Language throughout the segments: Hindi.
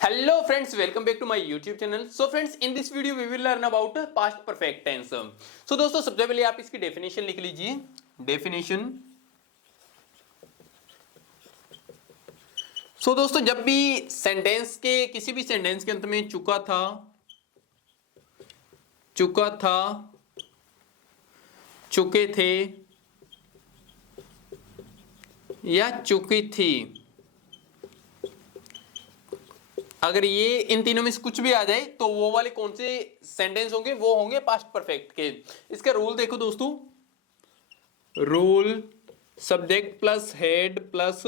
Hello friends, welcome back to my YouTube channel. So friends, in this video we will learn about past perfect tense. So दोस्तों सबसे पहले आप इसकी डेफिनेशन लिख लीजिए. डेफिनेशन. So दोस्तों जब भी सेंटेंस के किसी भी सेंटेंस के अंत में चुका था, चुके थे या चुकी थी, अगर ये इन तीनों में से कुछ भी आ जाए तो वो वाले कौन से सेंटेंस होंगे, वो होंगे पास्ट परफेक्ट के. इसका रूल देखो दोस्तों. Rule subject plus head plus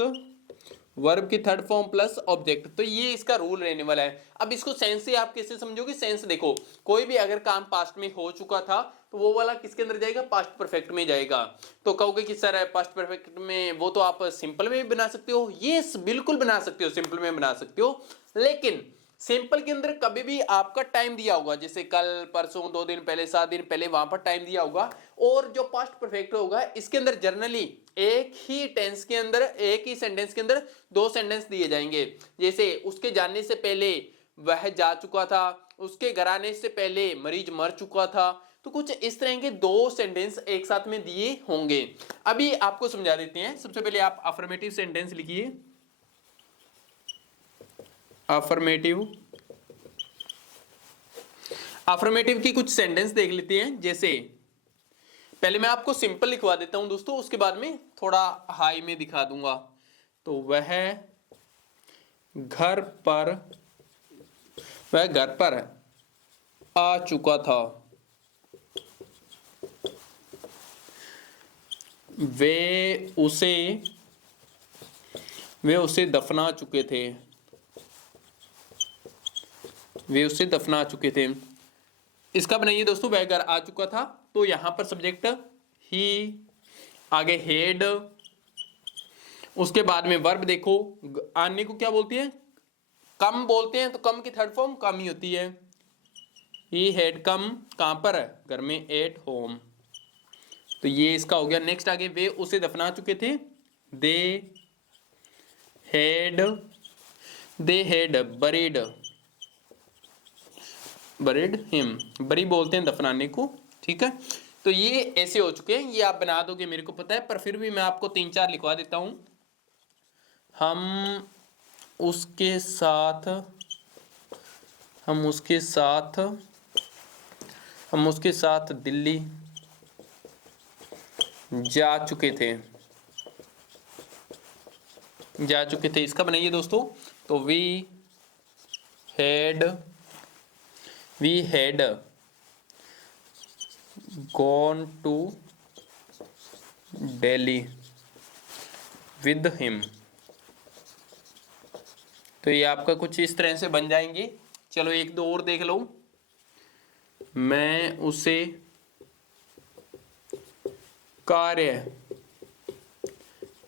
verb की थर्ड फॉर्म प्लस ऑब्जेक्ट. तो ये इसका रूल रहने वाला है. अब इसको सेंस से आप कैसे समझोगे? सेंस देखो, कोई भी अगर काम पास्ट में हो चुका था तो वो वाला किसके अंदर जाएगा? पास्ट परफेक्ट में जाएगा. तो कहोगे कि सर पास्ट परफेक्ट में वो तो आप सिंपल में भी बना सकते हो. यस, बिल्कुल बना सकते हो, सिंपल में बना सकते हो. लेकिन सिंपल के अंदर कभी भी आपका टाइम दिया होगा, जैसे कल, परसों, 2 दिन पहले, 7 दिन पहले, वहां पर टाइम दिया होगा. और जो पास्ट परफेक्ट होगा इसके अंदर जनरली एक ही टेंस के अंदर, एक ही सेंटेंस के अंदर दो सेंटेंस दिए जाएंगे. जैसे उसके जाने से पहले वह जा चुका था, उसके घर आने से पहले मरीज मर चुका था. तो कुछ इस तरह के दो सेंटेंस एक साथ में दिए होंगे. अभी आपको समझा देते हैं. सबसे पहले आप अफर्मेटिव सेंटेंस लिखिए. अफर्मेटिव की कुछ सेंटेंस देख लेते हैं. जैसे पहले मैं आपको सिंपल लिखवा देता हूं दोस्तों, उसके बाद में थोड़ा हाई में दिखा दूंगा. तो वह घर पर आ चुका था. वे उसे दफना चुके थे. इसका बनाइए दोस्तों. वह घर आ चुका था, तो यहां पर सब्जेक्ट ही, आगे हेड, उसके बाद में वर्ब देखो. आने को क्या बोलती है? कम बोलते हैं. तो कम की थर्ड फॉर्म कम ही होती है. He had come. कहां पर? घर में, एट होम. तो ये इसका हो गया. नेक्स्ट आगे वे उसे दफना चुके थे. They had buried him. बरी बोलते हैं दफनाने को. ठीक है, तो ये ऐसे हो चुके हैं. ये आप बना दोगे मेरे को पता है, पर फिर भी मैं आपको 3-4 लिखवा देता हूं. हम उसके साथ दिल्ली जा चुके थे. इसका बनाइए दोस्तों. तो we had gone to Delhi with him. तो ये आपका कुछ इस तरह से बन जाएंगे. चलो एक दो और देख लो. मैं उसे कार्य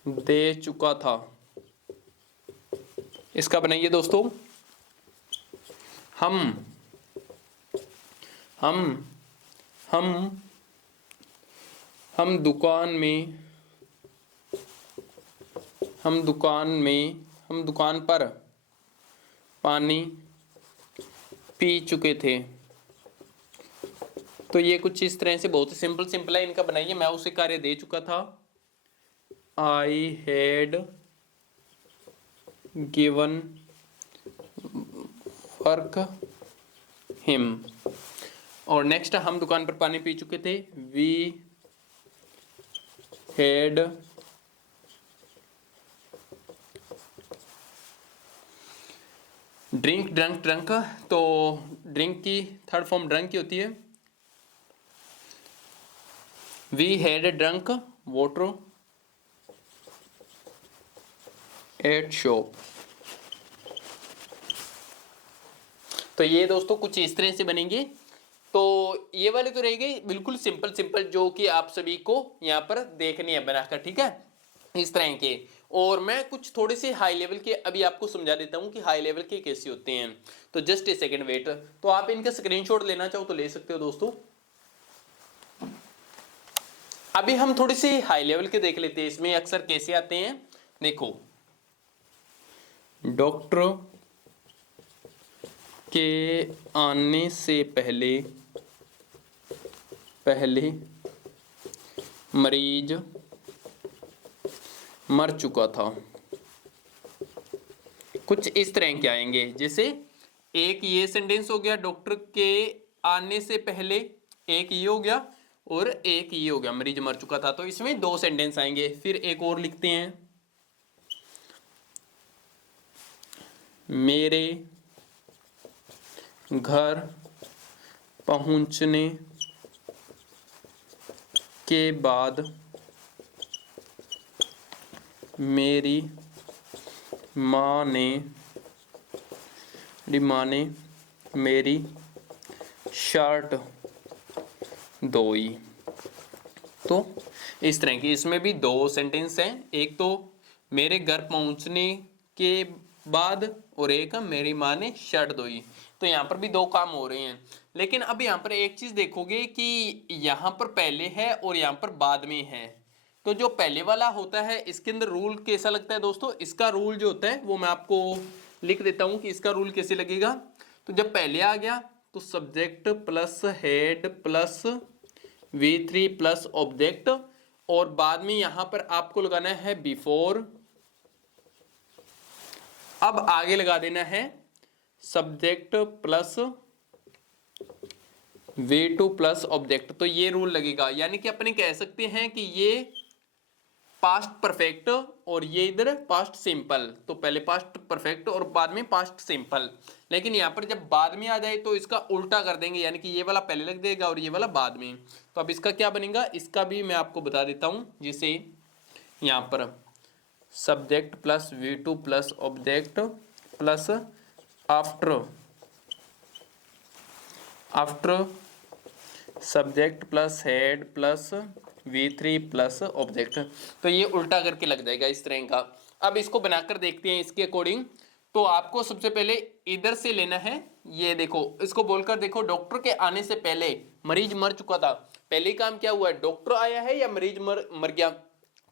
दे चुका था. इसका बनाइए दोस्तों. हम दुकान पर पानी पी चुके थे. तो ये कुछ इस तरह से बहुत सिंपल है. इनका बनाइए. मैं उसे कार्य दे चुका था. I had given work him. और नेक्स्ट, हम दुकान पर पानी पी चुके थे. We had drunk. तो ड्रिंक की थर्ड फॉर्म ड्रंक की होती है. We had drunk water at shop. तो ये दोस्तों कुछ इस तरह से बनेंगे. तो ये वाले तो रह गए बिल्कुल सिंपल जो कि आप सभी को यहाँ पर देखनी है बनाकर. ठीक है, इस तरह के. और मैं कुछ थोड़े से हाई लेवल के अभी आपको समझा देता हूँ कि हाई लेवल के कैसे होते हैं. तो जस्ट ए सेकेंड वेट. तो आप इनका स्क्रीनशॉट लेना चाहो तो ले सकते हो दोस्तों. अभी हम थोड़ी सी हाई लेवल के देख लेते हैं. इसमें अक्सर कैसे आते हैं देखो. डॉक्टर के आने से पहले मरीज मर चुका था। कुछ इस तरह के आएंगे, जैसे एक ये सेंटेंस हो गया डॉक्टर के आने से पहले, एक ये हो गया और एक ये हो गया मरीज मर चुका था। तो इसमें दो सेंटेंस आएंगे। फिर एक और लिखते हैं, मेरे घर पहुंचने के बाद मेरी माँ ने मेरी शर्ट धोई। तो इस तरह की इसमें भी दो सेंटेंस हैं, एक तो मेरे घर पहुंचने के बाद और एक मेरी माँ ने शर्ट धोई। तो यहाँ पर भी दो काम हो रहे हैं। लेकिन अब यहाँ पर एक चीज देखोगे कि यहाँ पर पहले है और यहाँ पर बाद में है। तो जो पहले वाला होता है इसके अंदर रूल कैसा लगता है दोस्तों, इसका रूल जो होता है वो मैं आपको लिख देता हूं कि इसका रूल कैसे लगेगा। तो जब पहले आ गया तो subject plus head plus V3 plus object, और बाद में यहां पर आपको लगाना है बिफोर। अब आगे लगा देना है subject plus V2 plus object. तो ये रूल लगेगा, यानी कि अपने कह सकते हैं कि ये पास्ट परफेक्ट और ये इधर पास्ट सिंपल। तो पहले पास्ट परफेक्ट और बाद में पास्ट सिंपल। लेकिन यहाँ पर जब बाद में आ जाए तो इसका उल्टा कर देंगे, यानी कि ये वाला पहले लग देगा और ये वाला बाद में। तो अब इसका क्या बनेगा, इसका भी मैं आपको बता देता हूँ। जिसे यहाँ पर subject plus V2 plus object plus after subject plus head plus V3 plus object. तो ये उल्टा करके लग जाएगा इस तरह का। अब इसको बनाकर देखते हैं इसके अकॉर्डिंग। तो आपको सबसे पहले इधर से लेना है, ये देखो इसको बोलकर देखो, डॉक्टर के आने से पहले मरीज मर चुका था। पहले काम क्या हुआ है, डॉक्टर आया है या मरीज मर गया।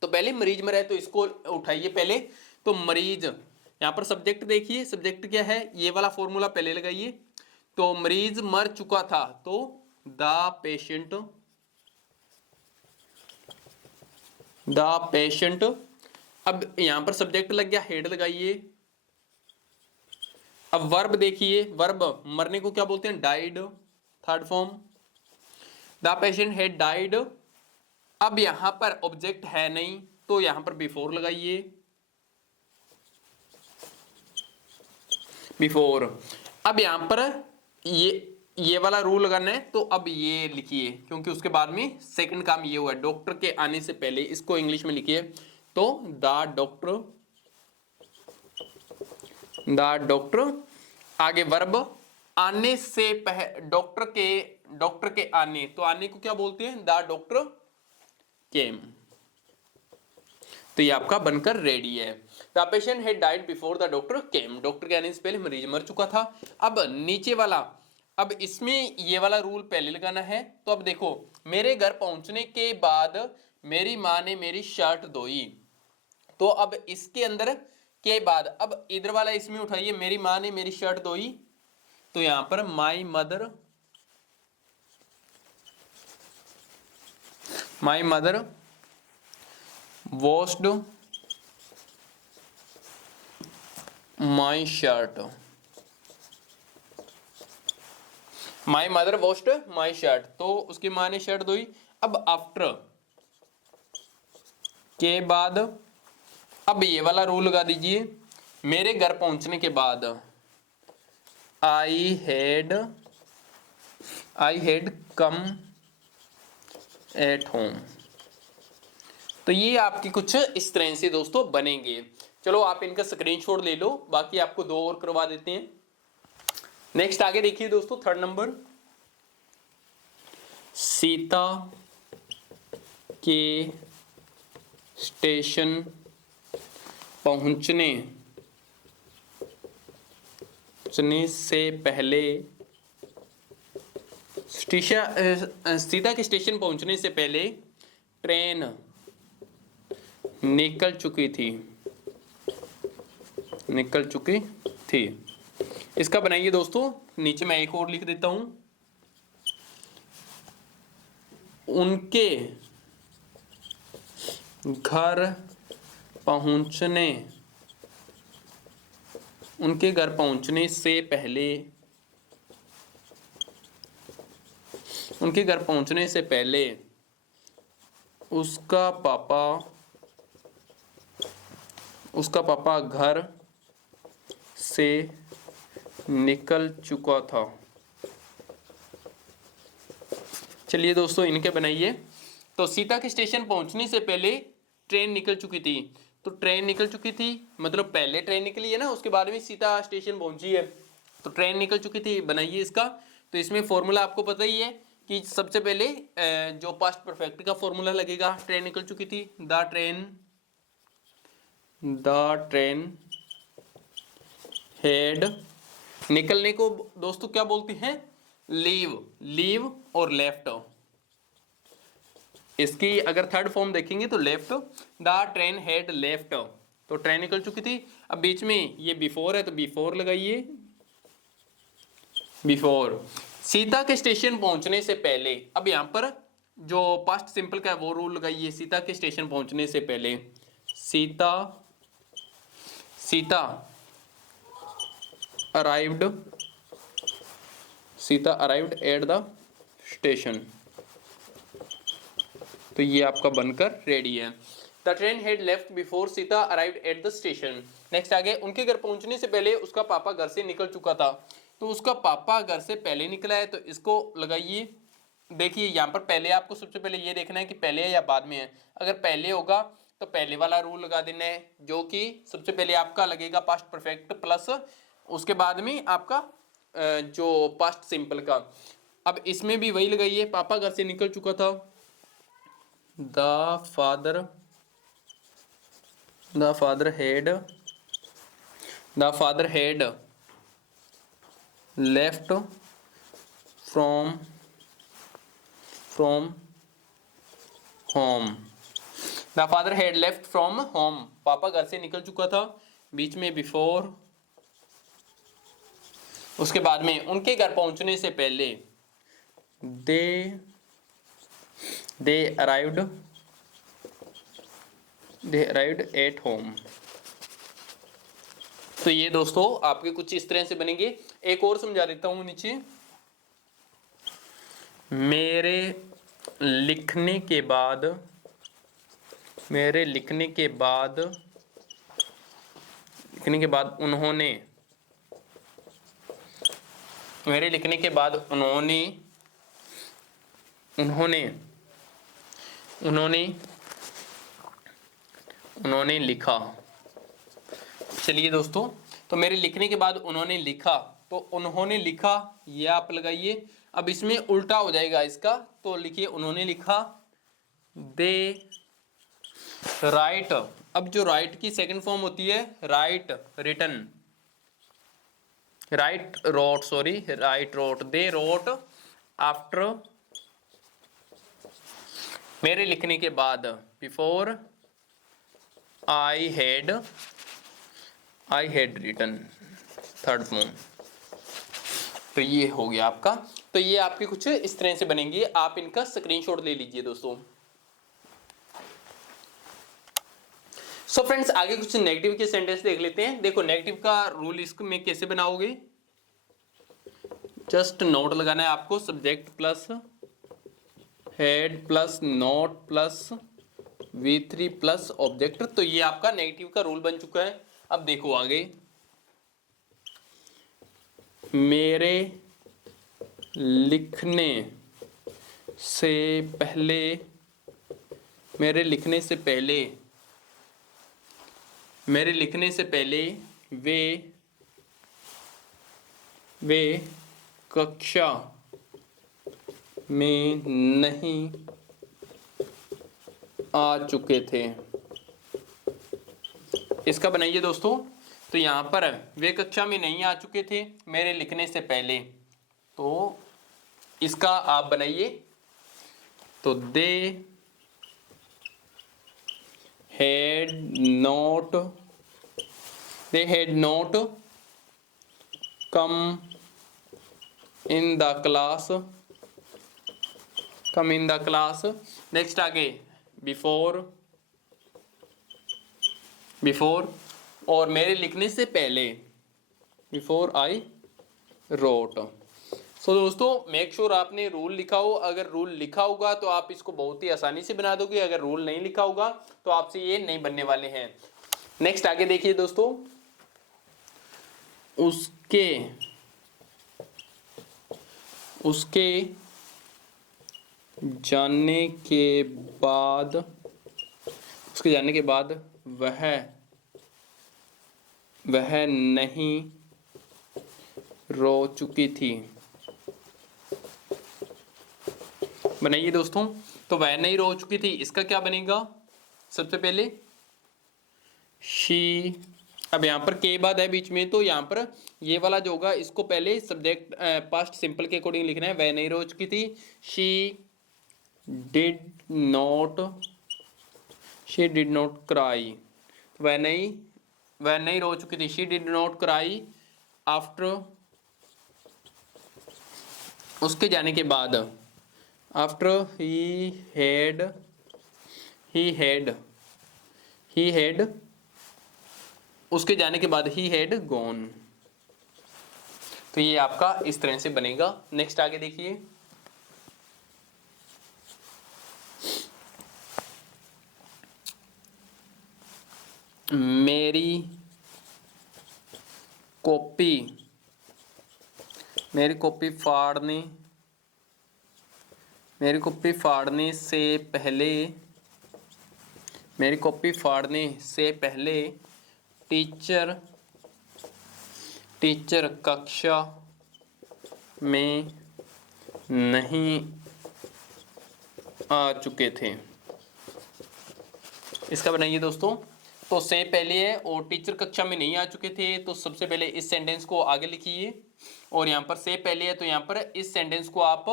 तो पहले मरीज मरा है तो इसको उठाइए पहले। तो मरीज, यहाँ पर सब्जेक्ट देखिए, सब्जेक्ट क्या है, ये वाला फॉर्मूला पहले लगाइए। तो मरीज मर चुका था तो द पेशेंट। अब यहां पर सब्जेक्ट लग गया, हेड लगाइए। अब वर्ब देखिए, वर्ब मरने को क्या बोलते हैं, died, third form. The patient had died. अब यहां पर ऑब्जेक्ट है नहीं तो यहां पर बिफोर लगाइए, बिफोर। अब यहां पर ये वाला रूल लगाना है, तो अब ये लिखिए क्योंकि उसके बाद में सेकंड काम ये हुआ है, डॉक्टर के आने से पहले। इसको इंग्लिश में लिखिए, तो द डॉक्टर आगे वर्ब आने से पहले, डॉक्टर के आने, तो आने को क्या बोलते हैं, द डॉक्टर केम। तो ये आपका बनकर रेडी है। The patient had died before the doctor came. Doctor के आने से पहले मरीज मर चुका था। अब नीचे वाला, अब इसमें ये वाला रूल पहले लगाना है। तो अब देखो, मेरे घर पहुंचने के बाद मेरी माँ ने मेरी शर्ट धोई। तो अब इसके अंदर के बाद, अब इधर वाला इसमें उठाइए, मेरी माँ ने मेरी शर्ट धोई। तो यहां पर my mother washed my shirt. My mother washed my shirt, तो उसकी माँ ने शर्ट धोई। अब आफ्टर के बाद, अब ये वाला रूल लगा दीजिए, मेरे घर पहुंचने के बाद I had come eight home. तो ये आपके कुछ इस तरह से दोस्तों बनेंगे। चलो आप इनका स्क्रीनशॉट ले लो, बाकी आपको दो और करवा देते हैं। नेक्स्ट आगे देखिए दोस्तों, थर्ड नंबर, सीता के स्टेशन पहुंचने से पहले, सीता के स्टेशन पहुंचने से पहले ट्रेन निकल चुकी थी। इसका बनाइए दोस्तों, नीचे मैं एक और लिख देता हूं, उनके घर पहुंचने उनके घर पहुंचने से पहले उनके घर पहुंचने से पहले उसका पापा घर से निकल चुका था। चलिए दोस्तों इनके बनाइए। तो सीता के स्टेशन पहुंचने से पहले ट्रेन निकल चुकी थी, तो ट्रेन निकल चुकी थी मतलब पहले ट्रेन निकली है ना, उसके बाद में सीता स्टेशन पहुंची है, तो ट्रेन निकल चुकी थी। बनाइए इसका। तो इसमें फॉर्मूला आपको पता ही है कि सबसे पहले जो पास्ट परफेक्ट का फॉर्मूला लगेगा, ट्रेन निकल चुकी थी, द ट्रेन हेड, निकलने को दोस्तों क्या बोलते हैं, लीव और लेफ्ट। इसकी अगर थर्ड फॉर्म देखेंगे तो left, the train head left, तो ट्रेन निकल चुकी थी। अब बीच में ये बिफोर है तो बिफोर लगाइए, बिफोर। सीता के स्टेशन पहुंचने से पहले, अब यहां पर जो पास्ट सिंपल का है वो रूल लगाइए, सीता के स्टेशन पहुंचने से पहले, Sita arrived at the station, तो ये आपका बनकर रेडी है। The train head left before Sita arrived at the station. Next आगे, उनके घर पहुंचने से पहले उसका पापा घर से निकल चुका था, तो उसका पापा घर से पहले निकला है, तो इसको लगाइए। देखिए यहाँ पर पहले आपको सबसे पहले ये देखना है कि पहले है या बाद में है। अगर पहले होगा तो पहले वाला रूल लगा देना है, जो कि सबसे पहले आपका लगेगा पास्ट परफेक्ट प्लस उसके बाद में आपका जो पास्ट सिंपल का। अब इसमें भी वही लगाइए, पापा घर से निकल चुका था, the father head left from home, the father head left from home, पापा घर से निकल चुका था, बीच में बिफोर, उसके बाद में उनके घर पहुंचने से पहले, दे अराइव्ड एट होम। तो ये दोस्तों आपके कुछ इस तरह से बनेंगे। एक और समझा देता हूं नीचे, मेरे लिखने के बाद उन्होंने लिखा। चलिए दोस्तों, तो मेरे लिखने के बाद उन्होंने लिखा, तो उन्होंने लिखा ये आप लगाइए। अब इसमें उल्टा हो जाएगा इसका, तो लिखिए उन्होंने लिखा, दे राइट। अब जो राइट की सेकंड फॉर्म होती है right wrote, they wrote after, मेरे लिखने के बाद, before I had written, third form. तो ये हो गया आपका। तो ये आपके कुछ इस तरह से बनेंगे, आप इनका स्क्रीनशॉट ले लीजिए दोस्तों। सो फ्रेंड्स, आगे कुछ नेगेटिव के सेंटेंस देख लेते हैं। देखो नेगेटिव का रूल इसमें कैसे बनाओगे, जस्ट नोट लगाना है आपको, subject plus head plus note plus V3 plus object. तो ये आपका नेगेटिव का रूल बन चुका है। अब देखो आगे, मेरे लिखने से पहले वे कक्षा में नहीं आ चुके थे। इसका बनाइए दोस्तों। तो यहां पर वे कक्षा में नहीं आ चुके थे मेरे लिखने से पहले, तो इसका आप बनाइए। तो दे had not come in the class, come in the class. Next आगे बिफोर, बिफोर और मेरे लिखने से पहले, बिफोर आई रोट। सो दोस्तों मेक श्योर आपने रूल लिखा हो। अगर रूल लिखा होगा तो आप इसको बहुत ही आसानी से बना दोगे, अगर रूल नहीं लिखा होगा तो आपसे ये नहीं बनने वाले हैं। नेक्स्ट आगे देखिए दोस्तों, उसके उसके जानने के बाद, उसके जानने के बाद वह नहीं रो चुकी थी। बनाइए दोस्तों, तो वह नहीं रो चुकी थी, इसका क्या बनेगा? सबसे पहले शी, अब यहाँ पर के बाद है बीच में, तो यहाँ पर ये वाला जो होगा इसको पहले सब्जेक्ट पास्ट सिंपल के अकॉर्डिंग लिखना है। वह नहीं रो चुकी थी, she did not, she did not cry. वह नहीं रो चुकी थी, she did not cry after, उसके जाने के बाद, आफ्टर ही हैड, उसके जाने के बाद ही हैड गॉन। तो ये आपका इस तरह से बनेगा। नेक्स्ट आगे देखिए, मेरी कॉपी फाड़ने से पहले टीचर कक्षा में नहीं आ चुके थे। इसका बनाइए दोस्तों, तो से पहले है और टीचर कक्षा में नहीं आ चुके थे, तो सबसे पहले इस सेंटेंस को आगे लिखिए और यहाँ पर से पहले है तो यहाँ पर इस सेंटेंस को आप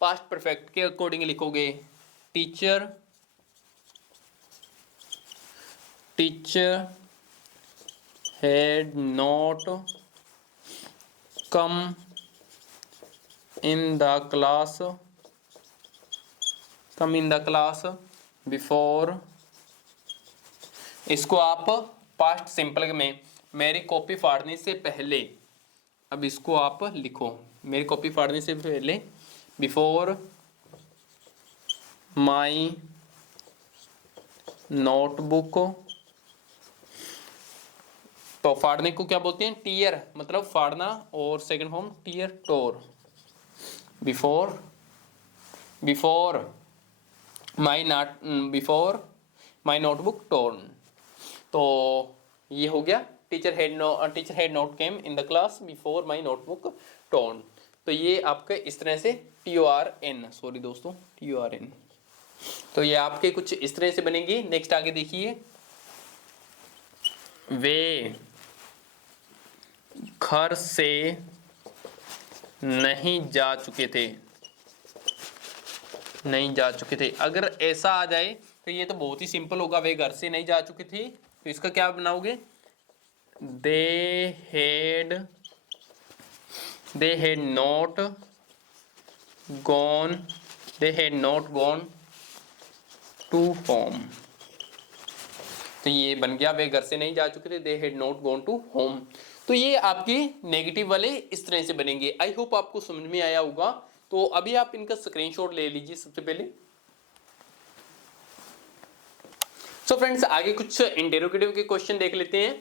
पास्ट परफेक्ट के अकॉर्डिंग लिखोगे। Teacher had not come in the class before. इसको आप पास्ट सिंपल में मेरी कॉपी फाड़ने से पहले, अब इसको आप लिखो, मेरी कॉपी फाड़ने से पहले, बिफोर माई नोटबुक। तो फाड़ने को क्या बोलते हैं? टीयर, मतलब फाड़ना, और second form tear tore. Before my notebook torn. तो ये हो गया, teacher had not came in the class before my notebook torn. तो ये आपके इस तरह से TORN, सॉरी दोस्तों, TORN। तो ये आपके कुछ इस तरह से बनेंगे। नेक्स्ट आगे देखिए, वे घर से नहीं जा चुके थे। अगर ऐसा आ जाए तो ये तो बहुत ही सिंपल होगा, वे घर से नहीं जा चुके थे, तो इसका क्या बनाओगे? They had not gone to home. तो ये बन गया, वे घर से नहीं जा चुके थे, they had not gone to home. तो ये आपके नेगेटिव वाले इस तरह से बनेंगे। आई होप आपको समझ में आया होगा। तो अभी आप इनका स्क्रीनशॉट ले लीजिए सबसे पहले। सो फ्रेंड्स, आगे कुछ इंटेरोगेटिव के क्वेश्चन देख लेते हैं।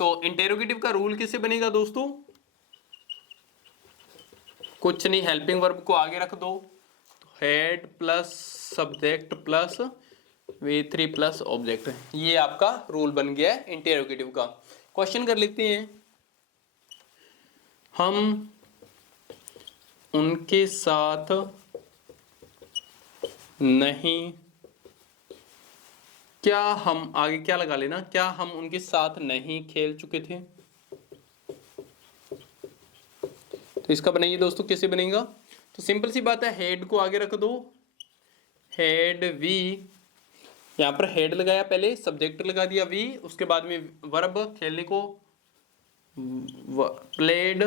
तो इंटेरोगेटिव का रूल कैसे बनेगा दोस्तों? कुछ नहीं, हेल्पिंग वर्ब को आगे रख दो, head plus subject plus V3 plus object. ये आपका रूल बन गया है इंटेरोगेटिव का। क्वेश्चन कर लेते हैं, हम उनके साथ नहीं, क्या हम, आगे क्या लगा लेना, क्या हम उनके साथ नहीं खेल चुके थे। तो इसका बनाइए दोस्तों, कैसे बनेगा? तो सिंपल सी बात है, हेड को आगे रख दो, हेड वी, यहाँ पर हेड लगाया, पहले सब्जेक्ट लगा दिया वी, उसके बाद में वर्ब खेलने को प्लेड,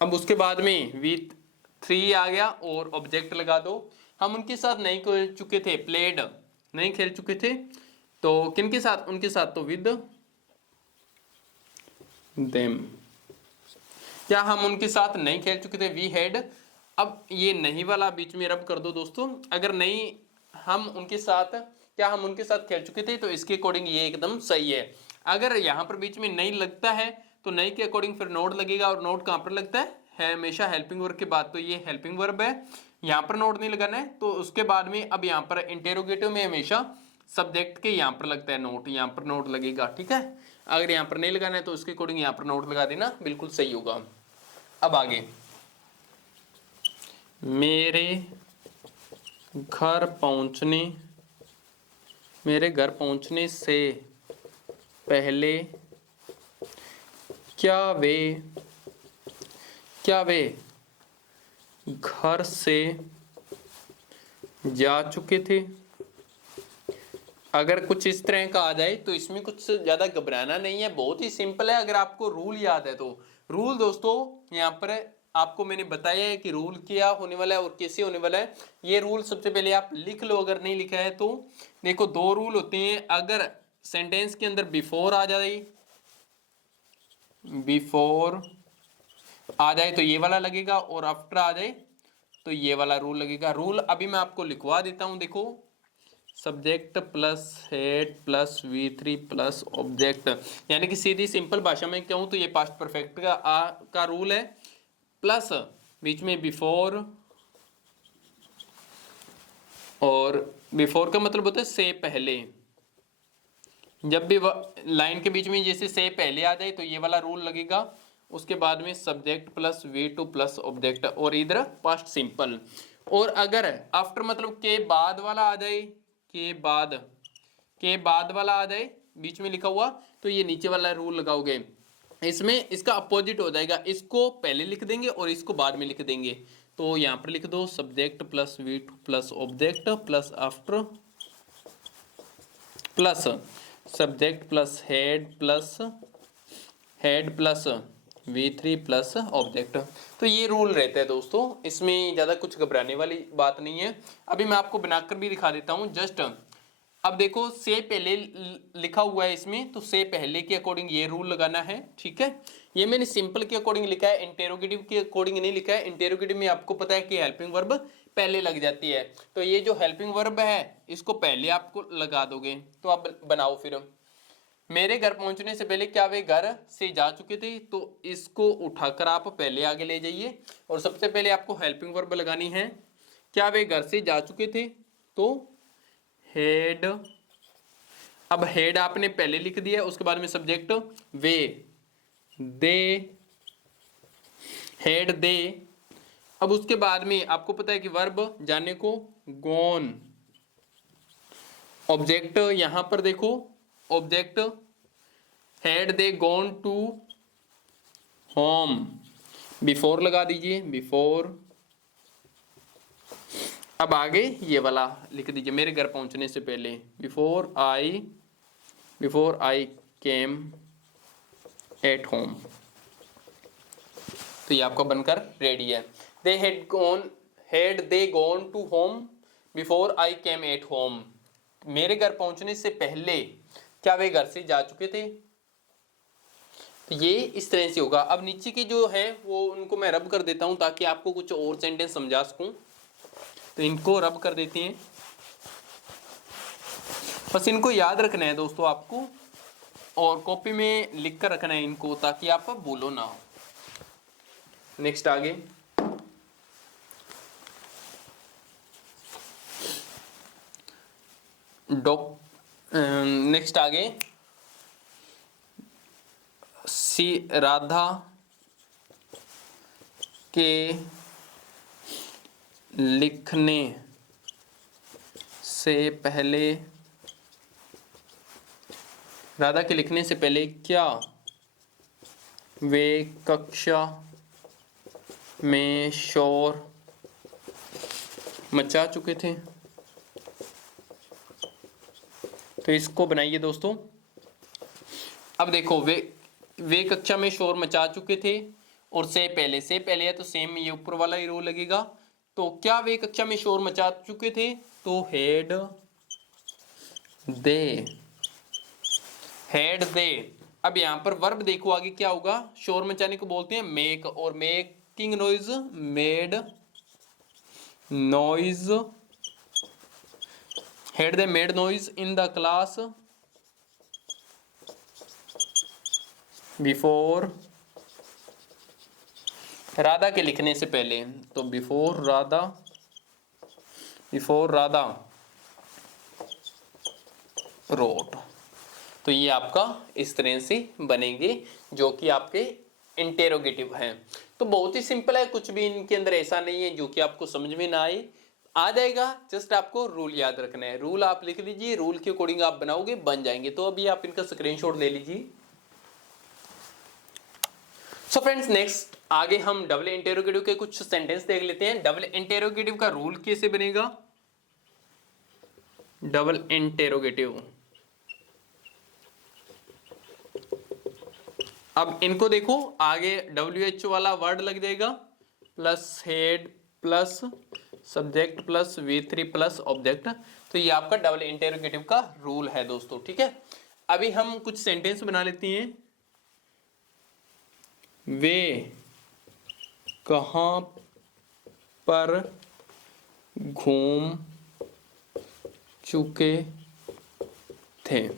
अब उसके बाद में V3 आ गया और ऑब्जेक्ट लगा दो। हम उनके साथ नहीं खेल चुके थे, प्लेड नहीं खेल चुके थे, तो किन के साथ, उनके साथ तो विद देम। क्या हम उनके साथ नहीं खेल चुके थे, वी हैड। अब ये नहीं वाला बीच में रब कर दो दोस्तों। अगर नहीं हम उनके साथ, क्या हम उनके साथ खेल चुके थे, तो इसके अकॉर्डिंग ये एकदम सही है। अगर यहाँ पर बीच में नहीं लगता है तो नहीं के अकॉर्डिंग फिर नोड लगेगा, और नोड कहाँ पर लगता है हमेशा हेल्पिंग वर्ब के बाद, तो ये हेल्पिंग वर्ब है, यहाँ पर नोड नहीं लगाना है। तो उसके बाद में अब यहाँ पर इंटेरोगेटिव में हमेशा सब्जेक्ट के यहाँ पर लगता है नोट, यहाँ पर नोट लगेगा, ठीक है। अगर यहाँ पर नहीं लगाना है तो उसके अकॉर्डिंग यहाँ पर नोट लगा देना, बिल्कुल सही होगा। अब आगे, मेरे घर पहुंचने, मेरे घर पहुंचने से पहले क्या वे घर से जा चुके थे। अगर कुछ इस तरह का आ जाए तो इसमें कुछ ज्यादा घबराना नहीं है, बहुत ही सिंपल है। अगर आपको रूल याद है तो रूल दोस्तों यहाँ पर आपको मैंने बताया है कि रूल क्या होने वाला है और कैसे होने वाला है। ये रूल सबसे पहले आप लिख लो, अगर नहीं लिखा है तो। देखो, दो रूल होते हैं। अगर सेंटेंस के अंदर बिफोर आ जाए, बिफोर आ जाए तो ये वाला लगेगा, और आफ्टर आ जाए तो ये वाला रूल लगेगा। रूल अभी मैं आपको लिखवा देता हूं। देखो, subject plus head plus V3 plus object, यानी कि सीधी सिंपल भाषा में कहूं तो ये पास्ट परफेक्ट का रूल है। प्लस बीच में बिफोर, और बिफोर का मतलब होता है से पहले। जब भी लाइन के बीच में जैसे से पहले आ जाए तो ये वाला रूल लगेगा। उसके बाद में subject plus V2 plus object, और इधर पास्ट सिंपल। और अगर आफ्टर मतलब के बाद वाला आ जाए, के बाद वाला आ जाए बीच में लिखा हुआ, तो ये नीचे वाला रूल लगाओगे। इसमें इसका अपोजिट हो जाएगा, इसको पहले लिख देंगे और इसको बाद में लिख देंगे। तो यहाँ पर लिख दो subject plus V2 plus object plus after plus subject plus head plus V3 plus object. तो ये रूल रहता है दोस्तों, इसमें ज़्यादा कुछ घबराने वाली बात नहीं है। अभी मैं आपको बनाकर भी दिखा देता हूँ जस्ट। अब देखो, से पहले लिखा हुआ है इसमें, तो से पहले के अकॉर्डिंग ये रूल लगाना है, ठीक है। ये मैंने सिंपल के अकॉर्डिंग लिखा है, इंटेरोगेटिव के अकॉर्डिंग नहीं लिखा है। इंटेरोगेटिव में आपको पता है कि हेल्पिंग वर्ब पहले लग जाती है, तो ये जो हेल्पिंग वर्ब है इसको पहले आपको लगा दोगे। तो आप बनाओ फिर, मेरे घर पहुंचने से पहले क्या वे घर से जा चुके थे, तो इसको उठाकर आप पहले आगे ले जाइए, और सबसे पहले आपको हेल्पिंग वर्ब लगानी है। क्या वे घर से जा चुके थे, तो हेड। अब हेड आपने पहले लिख दिया, उसके बाद में subject way, they, head they. अब उसके बाद में आपको पता है कि वर्ब जाने को गॉन, ऑब्जेक्ट यहां पर देखो, object had they gone to home, before लगा दीजिए, बिफोर। अब आगे ये वाला लिख दीजिए, मेरे घर पहुंचने से पहले, before I came at home. तो ये आपका बनकर रेडी है। They had they gone to home before I came at home. मेरे घर पहुंचने से पहले क्या वे घर से जा चुके थे। तो ये इस तरह से होगा। अब नीचे के जो है वो उनको मैं रब कर देता हूं ताकि आपको कुछ और सेंटेंस समझा सकूं। तो इनको रब कर देते हैं, बस इनको याद रखना है दोस्तों आपको, और कॉपी में लिख कर रखना है इनको ताकि आप भूलो ना। नेक्स्ट आगे, नेक्स्ट आगे, सी राधा के लिखने से पहले, राधा के लिखने से पहले क्या वे कक्षा में शोर मचा चुके थे। तो इसको बनाइए दोस्तों। अब देखो, वे कक्षा में शोर मचा चुके थे, और से पहले है तो सेम ये ऊपर वाला ही रूल लगेगा। तो क्या वे कक्षा में शोर मचा चुके थे, तो हैड दे। अब यहां पर वर्ब देखो आगे क्या होगा, शोर मचाने को बोलते हैं मेक, और making noise, made noise, had they made noise in the class before, Radha के लिखने से पहले, तो बिफोर राधा रोट। तो ये आपका इस तरह से बनेंगे जो कि आपके इंटेरोगेटिव हैं। तो बहुत ही सिंपल है, कुछ भी इनके अंदर ऐसा नहीं है जो कि आपको समझ में ना आए, आ जाएगा। जस्ट आपको रूल याद रखना है, रूल आप लिख लीजिए, रूल के अकॉर्डिंग आप बनाओगे, बन जाएंगे। तो अभी आप इनका स्क्रीनशॉट ले लीजिए। सो फ्रेंड्स, नेक्स्ट आगे हम डबल इंटेरोगेटिव के कुछ सेंटेंस देख लेते हैं। डबल इंटेरोगेटिव का रूल कैसे बनेगा, डबल इंटेरोगेटिव। अब इनको देखो, आगे WH वाला वर्ड लग जाएगा, plus head plus subject plus V3 plus object. तो ये आपका डबल इंटेरोगेटिव का रूल है दोस्तों, ठीक है। अभी हम कुछ सेंटेंस बना लेते हैं। वे कहाँ पर घूम चुके थे,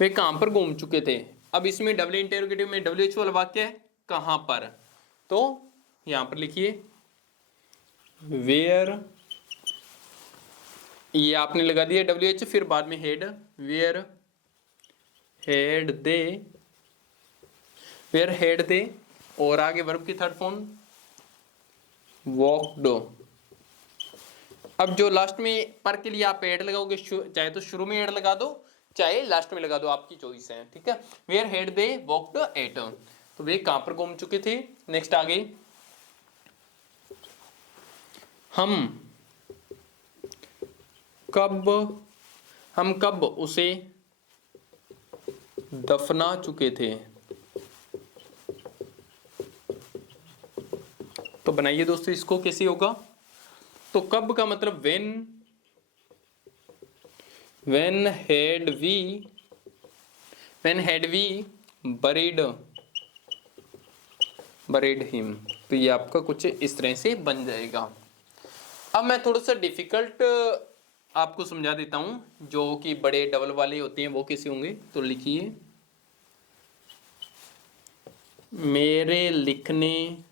वे कहाँ पर घूम चुके थे। अब इसमें डबल इंटेरोगेटिव में WH वाला वाक्य है कहाँ पर, तो यहां पर लिखिए वेयर, ये आपने लगा दिया WH, फिर बाद में हेड, वेयर हेड दे, और आगे वर्ब की थर्ड फॉर्म वॉकड। अब जो लास्ट में पर के लिए आप एड लगाओगे, चाहे तो शुरू में एड लगा दो, चाहे लास्ट में लगा दो, आपकी चॉइस है, ठीक है। Where had they walked at, तो वे कहां पर घूम चुके थे। नेक्स्ट आगे, हम कब उसे दफना चुके थे। तो बनाइए दोस्तों इसको, कैसे होगा, तो कब का मतलब when had we buried him। तो ये आपका कुछ इस तरह से बन जाएगा। अब मैं थोड़ा सा डिफिकल्ट आपको समझा देता हूं, जो कि बड़े डबल वाले होते हैं वो कैसे होंगे। तो लिखिए, मेरे लिखने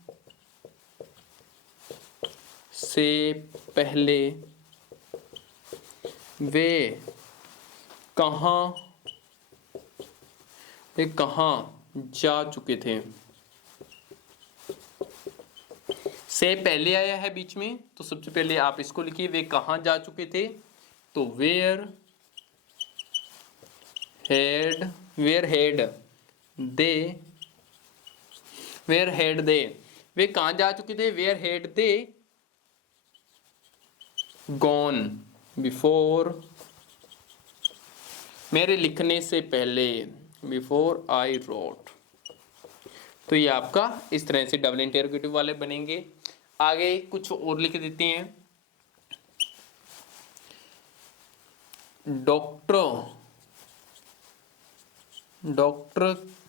से पहले वे कहाँ जा चुके थे। से पहले आया है बीच में, तो सबसे पहले आप इसको लिखिए, वे कहाँ जा चुके थे। तो वेयर हेड दे, वे कहाँ जा चुके थे, where had they gone before, मेरे लिखने से पहले, बिफोर आई रोट। तो ये आपका इस तरह से डबल इंटरोगेटिव वाले बनेंगे। आगे कुछ और लिख देते हैं, डॉक्टर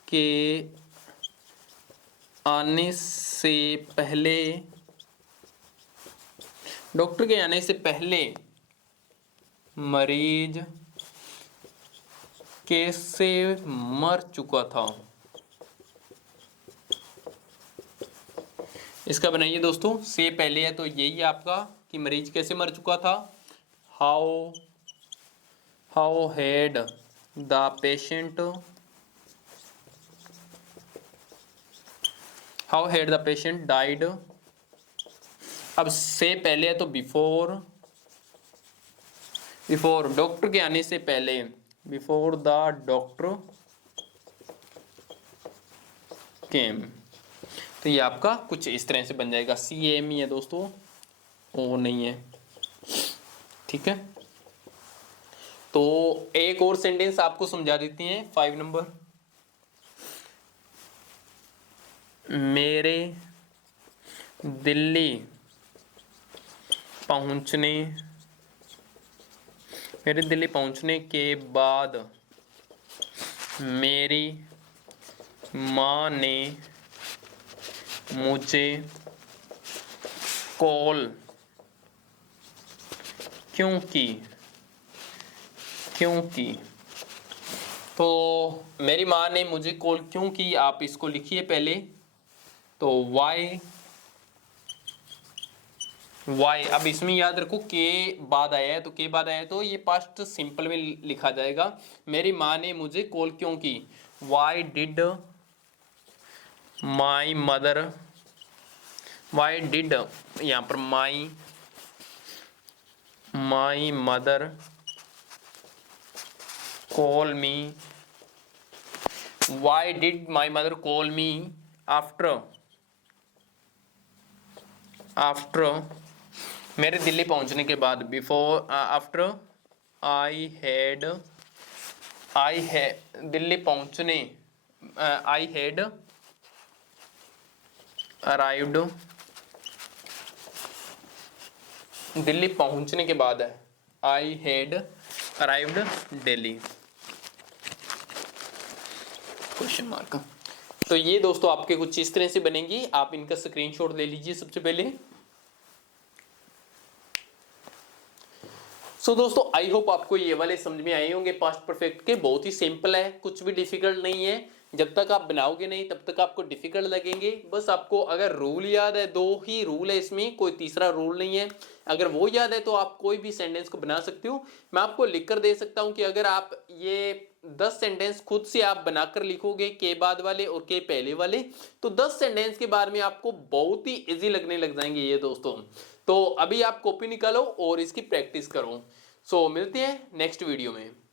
के आने से पहले मरीज कैसे मर चुका था। इसका बनाइए दोस्तों, से पहले है तो यही आपका कि मरीज कैसे मर चुका था। How had the patient died. अब से पहले है तो बिफोर डॉक्टर के आने से पहले, बिफोर द डॉक्टर केम। तो ये आपका कुछ इस तरह से बन जाएगा। CAM ही है दोस्तों, ओ नहीं है, ठीक है। तो एक और सेंटेंस आपको समझा देते हैं, 5 नंबर। मेरे दिल्ली पहुंचने मेरे दिल्ली पहुंचने के बाद मेरी माँ ने मुझे कॉल क्यों की तो मेरी माँ ने मुझे कॉल क्यों की, आप इसको लिखिए पहले। तो वाई अब इसमें याद रखो के बाद आया है, तो के बाद आया है तो ये पास्ट सिंपल में लिखा जाएगा। मेरी माँ ने मुझे कॉल क्यों की, why did my mother, why did यहाँ पर my mother call me, why did my mother call me after मेरे दिल्ली पहुंचने के बाद, before after I had Delhi पहुंचने आई हैड अराइव्ड, दिल्ली पहुंचने के बाद है I had arrived Delhi, question mark. तो ये दोस्तों आपके कुछ इस तरह से बनेंगी, आप इनका स्क्रीनशॉट ले लीजिए सबसे पहले। सो दोस्तों आई होप आपको ये वाले समझ में आए होंगे पास्ट परफेक्ट के, बहुत ही सिंपल है, कुछ भी डिफिकल्ट नहीं है। जब तक आप बनाओगे नहीं तब तक आपको डिफिकल्ट लगेंगे। बस आपको अगर रूल याद है, दो ही रूल है इसमें, कोई तीसरा रूल नहीं है, अगर वो याद है तो आप कोई भी सेंटेंस को बना सकते हो। मैं आपको लिख कर दे सकता हूं कि अगर आप ये 10 सेंटेंस खुद से आप बनाकर लिखोगे, के बाद वाले और के पहले वाले, तो 10 सेंटेंस के बारे में आपको बहुत ही इजी लगने लग जाएंगे ये दोस्तों। तो अभी आप कॉपी निकालो और इसकी प्रैक्टिस करो। सो मिलते हैं नेक्स्ट वीडियो में।